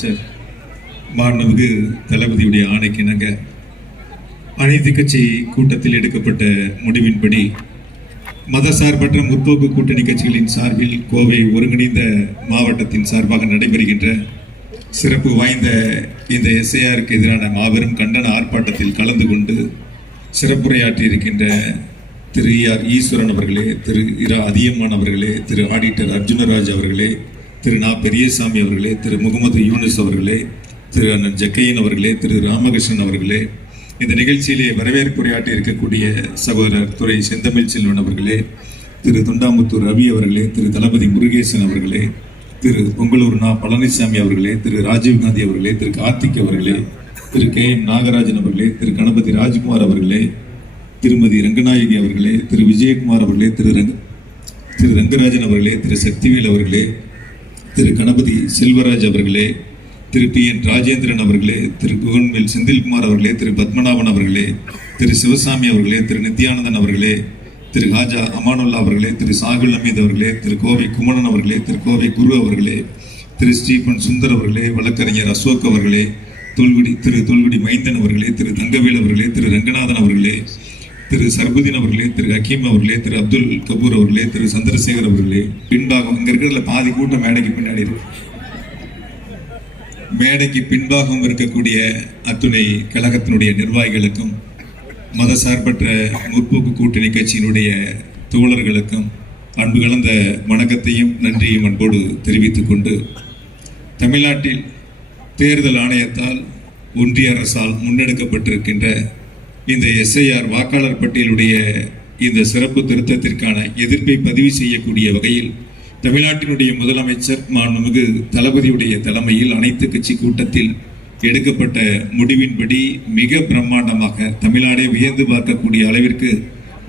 அமைச்சர் மாண்புமிகு தளபதியுடைய ஆணைக்கிணங்க அனைத்து கட்சி கூட்டத்தில் எடுக்கப்பட்ட முடிவின்படி மதசார்பற்ற முற்போக்கு கூட்டணி கட்சிகளின் சார்பில் கோவை ஒருங்கிணைந்த மாவட்டத்தின் சார்பாக நடைபெறுகின்ற சிறப்பு வாய்ந்த இந்த எஸ்ஐஆருக்கு எதிரான மாபெரும் கண்டன ஆர்ப்பாட்டத்தில் கலந்து கொண்டு சிறப்புரையாற்றி இருக்கின்ற திரு ஆர் ஈஸ்வரன் அவர்களே திரு இரா அதியம்மான் அவர்களே திரு ஆடிட்டர் அர்ஜுனராஜ் அவர்களே திரு நா பெரியசாமி அவர்களே திரு முகமது யூனிஸ் அவர்களே திரு அண்ணன் ஜக்கையன் அவர்களே திரு ராமகிருஷ்ணன் அவர்களே இந்த நிகழ்ச்சியிலே வரவேற்புரையாற்றி இருக்கக்கூடிய சகோதரர் துறை செந்தமிழ் செல்வன் அவர்களே திரு தொண்டாமுத்தூர் ரவி அவர்களே திரு தளபதி முருகேசன் அவர்களே திரு பொங்கலூர் நா பழனிசாமி அவர்களே திரு ராஜீவ்காந்தி அவர்களே திரு கார்த்திக் அவர்களே திரு கே எம் நாகராஜன் அவர்களே திரு கணபதி ராஜ்குமார் அவர்களே திருமதி ரங்கநாயகி அவர்களே திரு விஜயகுமார் அவர்களே திரு ரங்க திரு ரங்கராஜன் அவர்களே திரு சக்திவேல் அவர்களே திரு கணபதி செல்வராஜ் அவர்களே திரு பி என் ராஜேந்திரன் அவர்களே திரு குகன்வேல் செந்தில்குமார் அவர்களே திரு பத்மநாபன் அவர்களே திரு சிவசாமி அவர்களே திரு நித்யானந்தன் அவர்களே திரு ஹாஜா அமானுல்லா அவர்களே திரு சாகுல் அமீத் அவர்களே திரு கோவை குமணன் அவர்களே திரு கோவை குரு அவர்களே திரு ஸ்டீபன் சுந்தர் அவர்களே வழக்கறிஞர் அசோக் அவர்களே தொல்குடி திரு தொல்குடி மைந்தன் அவர்களே திரு தங்கவேல் அவர்களே திரு ரங்கநாதன் அவர்களே திரு சர்புதீன் அவர்களே திரு ஹக்கீம் அவர்களே திரு அப்துல் கபூர் அவர்களே திரு சந்திரசேகர் அவர்களே பின்பாகம் இங்க இருக்கிறதுல பாதி கூட்டம் மேடைக்கு பின்னாடி இருக்கு. மேடைக்கு பின்பாகம் இருக்கக்கூடிய அத்துணை கழகத்தினுடைய நிர்வாகிகளுக்கும் மதசார்பற்ற முற்போக்கு கூட்டணி கட்சியினுடைய தோழர்களுக்கும் அன்பு கலந்த வணக்கத்தையும் நன்றியும் அன்போடு தெரிவித்துக் கொண்டு தமிழ்நாட்டில் தேர்தல் ஆணையத்தால் ஒன்றிய அரசால் முன்னெடுக்கப்பட்டிருக்கின்ற இந்த எஸ்ஐஆர் வாக்காளர் பட்டியலுடைய இந்த சிறப்பு திருத்தத்திற்கான எதிர்ப்பை பதிவு செய்யக்கூடிய வகையில் தமிழ்நாட்டினுடைய முதலமைச்சர் மாண்புமிகு தளபதியுடைய தலைமையில் அனைத்து கட்சி கூட்டத்தில் எடுக்கப்பட்ட முடிவின்படி மிக பிரம்மாண்டமாக தமிழ்நாடே வியந்து பார்க்கக்கூடிய அளவிற்கு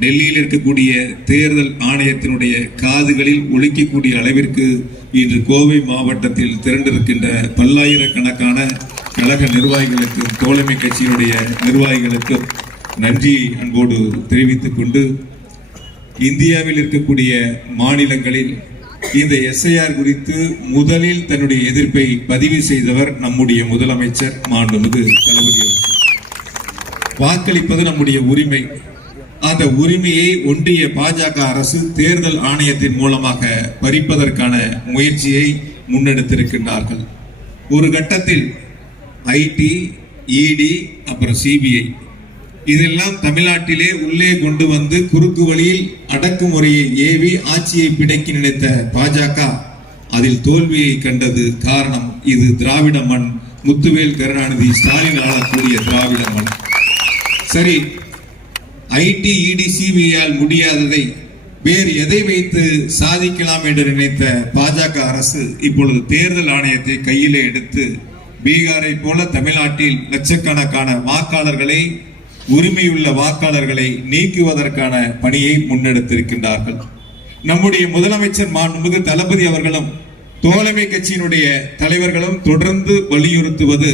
டெல்லியில் இருக்கக்கூடிய தேர்தல் ஆணையத்தினுடைய காதுகளில் ஒழிக்கக்கூடிய அளவிற்கு இன்று கோவை மாவட்டத்தில் திரண்டிருக்கின்ற பல்லாயிரக்கணக்கான கழக நிர்வாகிகளுக்கும் தோழமை கட்சியினுடைய நிர்வாகிகளுக்கும் நன்றி அன்போடு தெரிவித்துக் கொண்டு இந்தியாவில் இருக்கக்கூடிய மாநிலங்களில் இந்த எஸ்ஐஆர் குறித்து முதலில் தன்னுடைய எதிர்ப்பை பதிவு செய்தவர் நம்முடைய முதலமைச்சர் மாண்புமிகு தளபதி வாக்களிப்பது நம்முடைய உரிமை. அந்த உரிமையை ஒன்றிய பாஜக அரசு தேர்தல் ஆணையத்தின் மூலமாக பறிப்பதற்கான முயற்சியை முன்னெடுத்திருக்கின்றார்கள். ஒரு கட்டத்தில் ஐடி இடி அப்புறம் சிபிஐ இதெல்லாம் தமிழ்நாட்டிலே உள்ளே கொண்டு வந்து குறுக்கு வழியில் அடக்குமுறையை ஏவி ஆட்சியை பிடைக்க நினைத்த பாஜக அதில் தோல்வியை கண்டது காரணம் இது திராவிட மண். முத்துவேல் கருணாநிதி ஸ்டாலின் ஆளக்கூடிய திராவிட மண். சரி ஐடி இடி சிபிஐயால் முடியாததை வேறு எதை வைத்து சாதிக்கலாம் என்று நினைத்த பாஜக அரசு இப்பொழுது தேர்தல் ஆணையத்தை கையிலே எடுத்து பீகாரை போல தமிழ்நாட்டில் லட்சக்கணக்கான வாக்காளர்களை உரிமையுள்ள வாக்காளர்களை நீக்குவதற்கான பணியை முன்னெடுத்திருக்கின்றார்கள். நம்முடைய முதலமைச்சர் மாண்புமிகு தளபதி அவர்களும் தோழமை கட்சியினுடைய தலைவர்களும் தொடர்ந்து வலியுறுத்துவது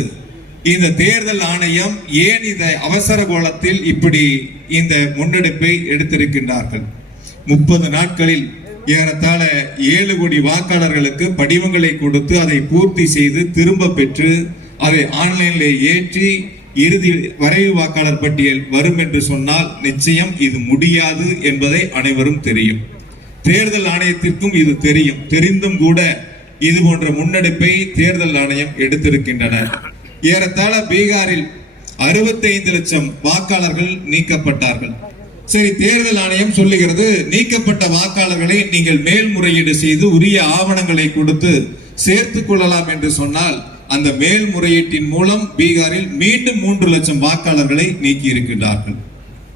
இந்த தேர்தல் ஆணையம் ஏன் இந்த அவசர கோலத்தில் இப்படி இந்த முன்னெடுப்பை எடுத்திருக்கின்றார்கள்? முப்பது நாட்களில் ஏறத்தாழ ஏழு கோடி வாக்காளர்களுக்கு படிவங்களை கொடுத்து அதை பூர்த்தி செய்து திரும்ப பெற்று அதை ஆன்லைனில் ஏற்றி இறுதி வரைவு வாக்காளர் பட்டியல் வரும் என்று சொன்னால் நிச்சயம் இது முடியாது என்பதை அனைவரும் தெரியும். தேர்தல் ஆணையத்திற்கும் இது தெரியும். தெரிந்தும் கூட இது போன்ற முன்னெடுப்பை தேர்தல் ஆணையம் எடுத்திருக்கின்றன. ஏறத்தாழ பீகாரில் 65 லட்சம் வாக்காளர்கள் நீக்கப்பட்டார்கள். சரி தேர்தல் ஆணையம் சொல்லுகிறது நீக்கப்பட்ட வாக்காளர்களை நீங்கள் மேல்முறையீடு செய்து உரிய ஆவணங்களை கொடுத்து சேர்த்துக் கொள்ளலாம் என்று சொன்னால் அந்த மேல்முறையீட்டின் மூலம் பீகாரில் மீண்டும் மூன்று லட்சம் வாக்காளர்களை நீக்கி இருக்கின்றார்கள்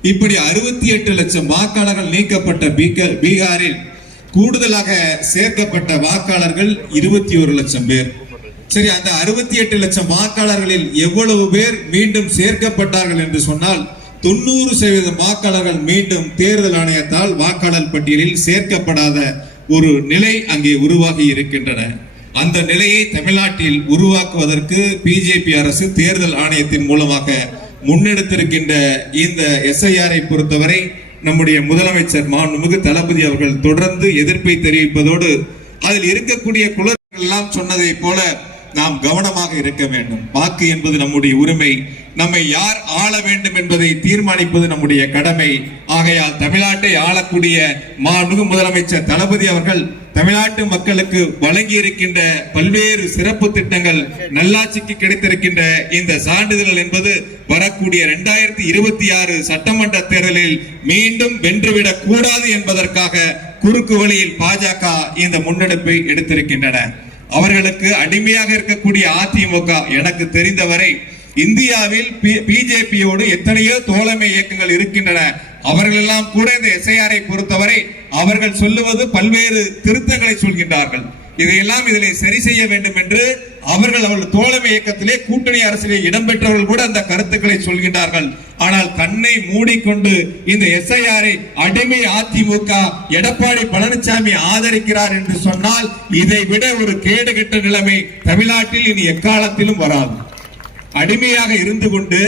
இப்படி அறுபத்தி எட்டு லட்சம் வாக்காளர்கள் நீக்கப்பட்ட பீக- பீகாரில் கூடுதலாக சேர்க்கப்பட்ட வாக்காளர்கள் இருபத்தி ஒரு லட்சம் பேர். சரி அந்த அறுபத்தி எட்டு லட்சம் வாக்காளர்களில் எவ்வளவு பேர் மீண்டும் சேர்க்கப்பட்டார்கள் என்று சொன்னால் தொண்ணூறு சதவீதம் வாக்காளர்கள் மீண்டும் தேர்தல் ஆணையத்தால் வாக்காளர் பட்டியலில் சேர்க்கப்படாத ஒரு நிலை அங்கே உருவாகி இருக்கின்றன. அந்த நிலையை தமிழ்நாட்டில் உருவாக்குவதற்கு பிஜேபி அரசு தேர்தல் ஆணையத்தின் மூலமாக முன்னெடுத்திருக்கின்ற இந்த எஸ்ஐஆரை பொறுத்தவரை நம்முடைய முதலமைச்சர் மாண்புமிகு தளபதி அவர்கள் தொடர்ந்து எதிர்ப்பை தெரிவிப்பதோடு அதில் இருக்கக்கூடிய குளர்கள் எல்லாம் சொன்னதை போல நாம் கவனமாக இருக்க வேண்டும். வாக்கு என்பது நம்முடைய உரிமை. நம்மை யார் ஆள வேண்டும் என்பதை தீர்மானிப்பது நம்முடைய கடமை. ஆகையால் தமிழ்நாட்டை ஆளக்கூடிய மாண்புமிகு முதலமைச்சர் தளபதி அவர்கள் தமிழ்நாட்டு மக்களுக்கு வழங்கி இருக்கின்ற பல்வேறு சிறப்பு திட்டங்கள் நல்லாட்சிக்கு கிடைத்திருக்கின்ற இந்த சான்றிதழ் என்பது வரக்கூடிய இரண்டாயிரத்தி இருபத்தி ஆறு சட்டமன்ற தேர்தலில் மீண்டும் வென்றுவிடக் கூடாது என்பதற்காக குறுக்கு வழியில் பாஜக இந்த முன்னெடுப்பை எடுத்திருக்கின்றன. அவர்களுக்கு அடிமையாக இருக்கக்கூடிய அதிமுக எனக்கு தெரிந்தவரை இந்தியாவில் பிஜேபியோடு எத்தனையோ தோழமை இயக்கங்கள் இருக்கின்றன. அவர்கள் எல்லாம் கூட இந்த எஸ்ஐஆரை பொறுத்தவரை அவர்கள் சொல்லுவது பல்வேறு திருத்தங்களை சொல்கின்றார்கள். இதையெல்லாம் இதில் சரி செய்ய வேண்டும் என்று அவர்கள் அவர்கள் தோழமை இயக்கத்திலே கூட்டணி அரசிலே இடம்பெற்றவர்கள் கூட அந்த கருத்துக்களை சொல்கின்றார்கள். ஆனால் கண்ணை மூடிக்கொண்டு இந்த எஸ்ஐஆரை அடிமை அதிமுக எடப்பாடி பழனிசாமி ஆதரிக்கிறார் என்று சொன்னால் இதை விட ஒரு கேடுகட்ட நிலைமை தமிழ்நாட்டில் இனி எக்காலத்திலும் வராது. அடிமையாக இருந்து கொண்டு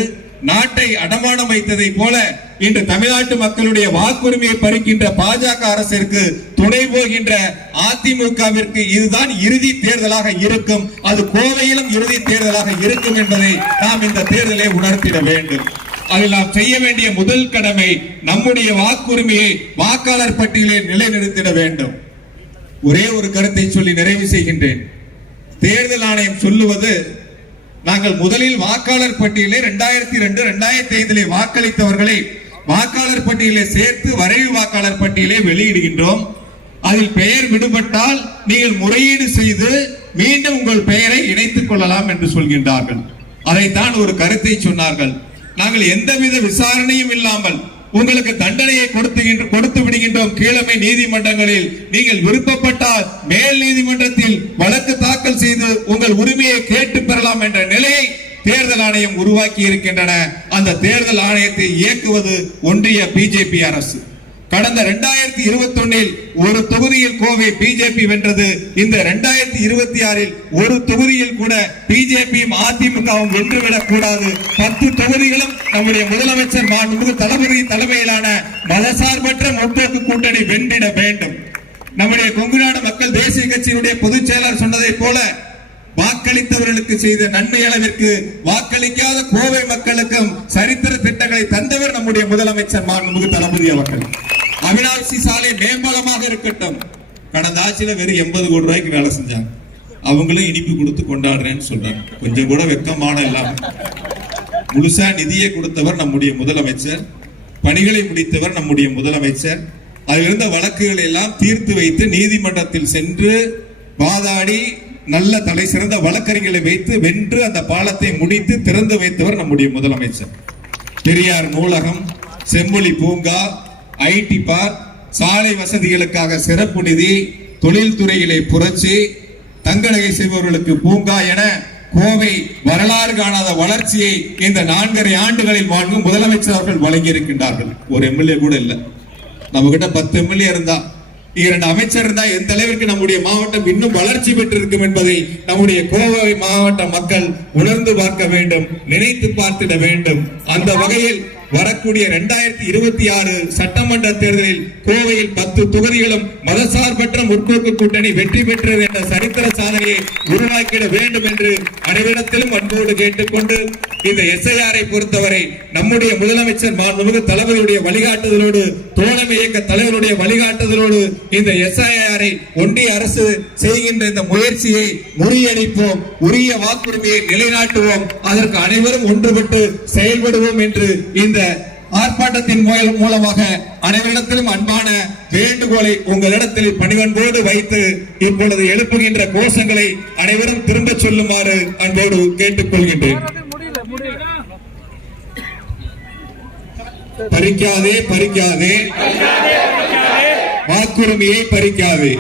நாட்டை அடமானம் வைத்ததை போல இன்று தமிழ்நாட்டு மக்களுடைய வாக்குரிமையை பறிக்கின்ற பாஜக அரசிற்கு துணை போகின்ற அதிமுகவிற்கு இதுதான் இறுதி தேர்தலாக இருக்கும். அது கோவையிலும் இறுதி தேர்தலாக இருக்கும் என்பதை நாம் இந்த தேர்தலை உணர்த்திட வேண்டும். அதில் நாம் செய்ய வேண்டிய முதல் கடமை நம்முடைய வாக்குரிமையை வாக்காளர் பட்டியலில் நிலைநிறுத்திட வேண்டும். ஒரே ஒரு கருத்தை சொல்லி நிறைவு செய்கின்றேன். தேர்தல் ஆணையம் சொல்லுவது நாங்கள் முதலில் வாக்காளர் பட்டியலே இரண்டாயிரத்தி ரெண்டு இரண்டாயிரத்தி ஐந்திலே வாக்களித்தவர்களை வாக்காளர் பட்டியலை சேர்த்து வரைவு வாக்காளர் பட்டியலை வெளியிடுகின்றோம். அதில் பெயர் விடுபட்டால் நீங்கள் முறையீடு செய்து மீண்டும் உங்கள் பெயரை இணைத்துக் கொள்ளலாம் என்று சொல்கின்றார்கள். அதைத்தான் ஒரு கருத்தை சொன்னார்கள். நாங்கள் எந்தவித விசாரணையும் இல்லாமல் உங்களுக்கு தண்டனையை கொடுத்து கொடுத்து விடுகின்றோம். கீழமை நீதிமன்றங்களில் நீங்கள் விருப்பப்பட்டால் மேல் நீதிமன்றத்தில் வழக்கு தாக்கல் செய்து உங்கள் உரிமையை கேட்டு பெறலாம் என்ற நிலையை தேர்தல் ஆணையம் உருவாக்கி இருக்கின்றன. அந்த தேர்தல் ஆணையத்தை இயக்குவது ஒன்றிய பிஜேபி அரசு. கடந்த இரண்டாயிரத்தி இருபத்தி ஒன்னில் ஒரு தொகுதியில் கோவை பிஜேபி வென்றது. இந்த இரண்டாயிரத்தி இருபத்தி ஆறில் ஒரு தொகுதியில் கூட பிஜேபியும் அதிமுகவும் வென்றுவிடக் கூடாது. பத்து தொகுதிகளும் நம்முடைய முதலமைச்சர் மாண்புமிகு தளபதி தலைமையிலான மதசார்பற்ற முற்போக்கு கூட்டணி வென்றிட வேண்டும். நம்முடைய கொங்குநாடு மக்கள் தேசிய கட்சியினுடைய பொதுச் செயலர் சொன்னதை போல வாக்களித்தவர்களுக்கு செய்த நன்மை அளவிற்கு வாக்களிக்காத கோவை மக்களுக்கும் சரித்திர திட்டங்களை தந்தவர் நம்முடைய முதலமைச்சர் மாண்புமிகு தளபதி அவர்கள். அவினாசி சாலை மேம்பாலமாக இருக்கட்டும். கடந்த ஆட்சியில வெறும் எண்பது கோடி ரூபாய்க்கு வேலை செஞ்சாங்க. அவங்களும் இனிப்பு கொடுத்து கொண்டாடுறேன்னு சொல்றாங்க. கொஞ்சம் கூட வெக்கமான இல்லாம. முழுசா நிதியை கொடுத்தவர் நம்முடைய முதலமைச்சர். பணிகளை முடித்தவர் நம்முடைய முதலமைச்சர். அதில் இருந்த வழக்குகளை எல்லாம் தீர்த்து வைத்து நீதிமன்றத்தில் சென்று வாதாடி நல்ல தலை சிறந்த வழக்கறிஞர்களை வைத்து வென்று அந்த பாலத்தை முடித்து திறந்து வைத்தவர் நம்முடைய முதலமைச்சர். பெரியார் நூலகம் செம்மொழி பூங்கா ஐடி பார்க் சாலை வசதிகளுக்காக சிறப்பு நிதி தொழில்துறையிலே புரட்சி தங்கநகை செய்பவர்களுக்கு பூங்கா என கோவை வரலாறு காணாத வளர்ச்சியை இந்த நான்கரை ஆண்டுகளில் வாங்கும் முதலமைச்சர் அவர்கள் வழங்கி இருக்கின்றார்கள் ஒரு எம்எல்ஏ கூட இல்லை. நம்ம கிட்ட பத்து எம்எல்ஏ இருந்தா இரண்டு அமைச்சர் இருந்தால் எந்த அளவிற்கு நம்முடைய மாவட்டம் இன்னும் வளர்ச்சி பெற்றிருக்கும் என்பதை நம்முடைய கோவை மாவட்ட மக்கள் உணர்ந்து பார்க்க வேண்டும் நினைத்து பார்த்திட வேண்டும். அந்த வகையில் வரக்கூடிய இரண்டாயிரத்தி இருபத்தி ஆறு சட்டமன்ற தேர்தலில் கோவையில் பத்து தொகுதிகளும் மதசார்பற்ற முற்போக்கு கூட்டணி வெற்றி பெற்றது என்ற சரித்திர சாதனையை உருவாக்கிட வேண்டும் என்று அனைவரிடத்திலும் அன்போடு கேட்டுக்கொண்டு இந்த எஸ்ஐஆரை பொறுத்தவரை நம்முடைய முதலமைச்சர் மாண்புமிகு தளபதியுடைய வழிகாட்டுதலோடு தோழமை இயக்க தலைவருடைய வழிகாட்டுதலோடு இந்த எஸ்ஐஆரை ஒன்றிய அரசு செய்கின்ற இந்த முயற்சியை முறியடிப்போம் உரிய வாக்குரிமையை நிலைநாட்டுவோம். அதற்கு அனைவரும் ஒன்றுபட்டு செயல்படுவோம் என்று இந்த ஆர்ப்பாட்டத்தின் மூலமாக அனைவரிடத்திலும் அன்பான வேண்டுகோளை உங்களிடத்தில் பணிவன்போடு வைத்து இப்பொழுது எழுப்புகின்ற கோஷங்களை அனைவரும் திரும்ப சொல்லுமாறு அன்போடு கேட்டுக்கொள்கின்றேன். பறிக்காதே பறிக்காதே. வாக்குரிமையை பறிக்காதே.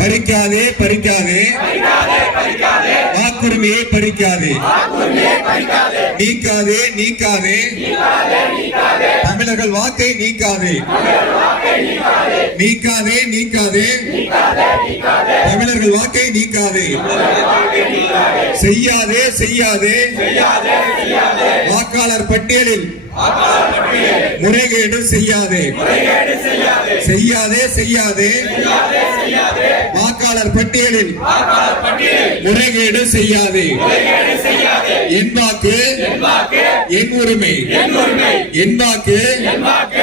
பறிக்காதே பறிக்காதே. வாக்குரிமையை பறிக்காதே. நீக்காதே நீக்காதே. தமிழர்கள் வாக்கை நீக்காதே. நீக்காதே. நீக்காதே தமிழர்கள் வாக்கை நீக்காதே. செய்யாதே செய்யாதே. வாக்காளர் பட்டியலில் முறைகேடு செய்யாதே. செய்யாதே செய்யாதே. வாக்காளர் பட்டியலில் முறைகேடு செய்யாதே. என் வாக்கு என் உரிமை. என் வாக்கு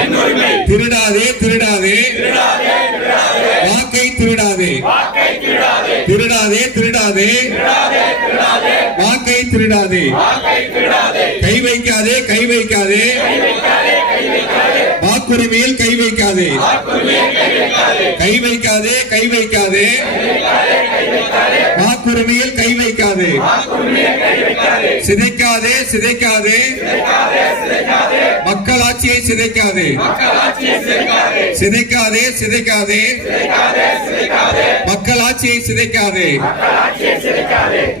என் உரிமை. திருடாதே திருடாதே. வாக்கை திருடாதே. திருடாதே திருடாதே. வாக்கை திருடாதே. கை வைக்காதே கை வைக்காதே. வாக்குரிமையில் கை வைக்காதே. கை வைக்காதே கை வைக்காதே. வாக்குரிமையில் கை வைக்காதே. சிதைக்காதே சிதைக்காதே. மக்களாட்சியை சிதைக்காதே. சிதைக்காதே சிதைக்காதே. மக்களாட்சியை சிதைக்காதே.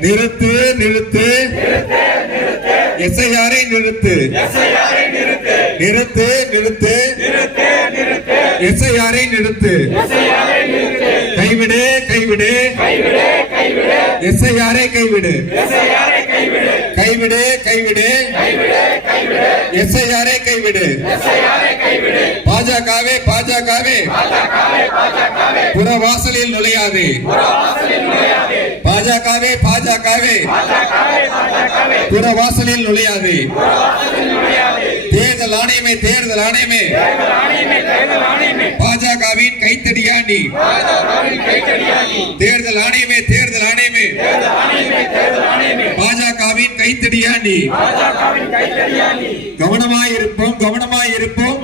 நிறுத்து நிறுத்து. எஸ்ஐஆரை நிறுத்து. நிறுத்து. நிறுத்து எஸ்ஐஆரை நிறுத்து. கைவிடு கைவிடு. எஸ்ஐஆரை கைவிடு. கைவிடு. கைவிடு எஸ்ஐஆரை கைவிடு. பாஜகவே பாஜகவே. புறவாசலில் நுழையாதே. பாஜகவே பாஜகவே. புறவாசலில் நுழையாதே. தேர்தல் ஆணையமே தேர்தல் ஆணையமே. பாஜகவின் கைத்தடியா நீ தேர்தல் ஆணையமே தேர்தல் ஆணையமே. பாஜகவின் கைத்தடியா நீ கவனமாயிருப்போம் கவனமாயிருப்போம்.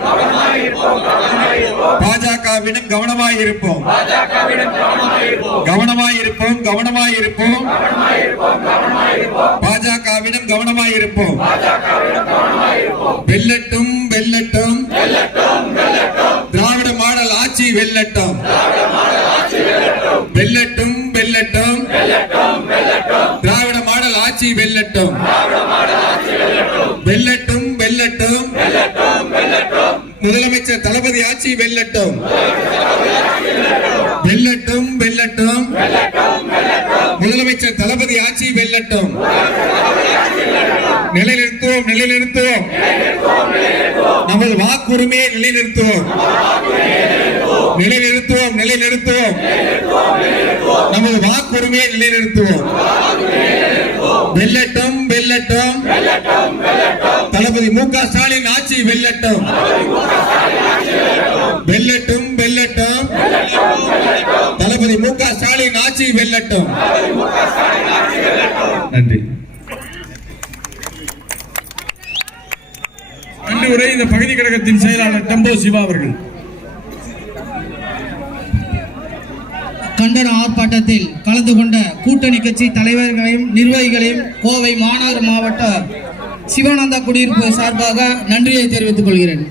பாஜகவிடம் கவனமாயிருப்போம். கவனமாயிருப்போம் கவனமாயிருப்போம். பாஜகவிடம் கவனமாயிருப்போம். வெல்லட்டும் வெல்லட்டும். திராவிட மாடல் ஆட்சி வெல்லட்டும். வெல்லட்டும் வெல்லட்டும். திராவிட மாடல் ஆட்சி வெல்லட்டும். வெல்லட்டும் வெல்லட்டும். முதலமைச்சர் தளபதி ஆட்சி வெல்லட்டும். வெல்லட்டும். வெல்லட்டும் முதலமைச்சர் தளபதி ஆட்சி வெல்லட்டும். நிலைநிறுத்துவோம் நிலைநிறுத்துவோம். நமது வாக்குரிமையை நிலைநிறுத்துவோம். நிலைநிறுத்துவோம். நிலைநிறுத்துவோம் நமது வாக்குரிமையை நிலைநிறுத்துவோம். வெல்லட்டும் வெல்லட்டும். தளபதி மு க ஸ்டாலின் ஆட்சி வெல்லட்டும் வெல்லட்டும் தளபதி மு க ஸ்டாலின் ஆட்சி வெல்லட்டும். நன்றி. நன்றி உரை இந்த பகுதி கழகத்தின் செயலாளர் டம்போ சிவா அவர்கள். கண்டன ஆர்ப்பாட்டத்தில் கலந்து கொண்ட கூட்டணி கட்சி தலைவர்களையும் நிர்வாகிகளையும் கோவை மாநகர மாவட்ட சிவானந்தா குடியிருப்பு சார்பாக நன்றியை தெரிவித்துக் கொள்கிறேன்.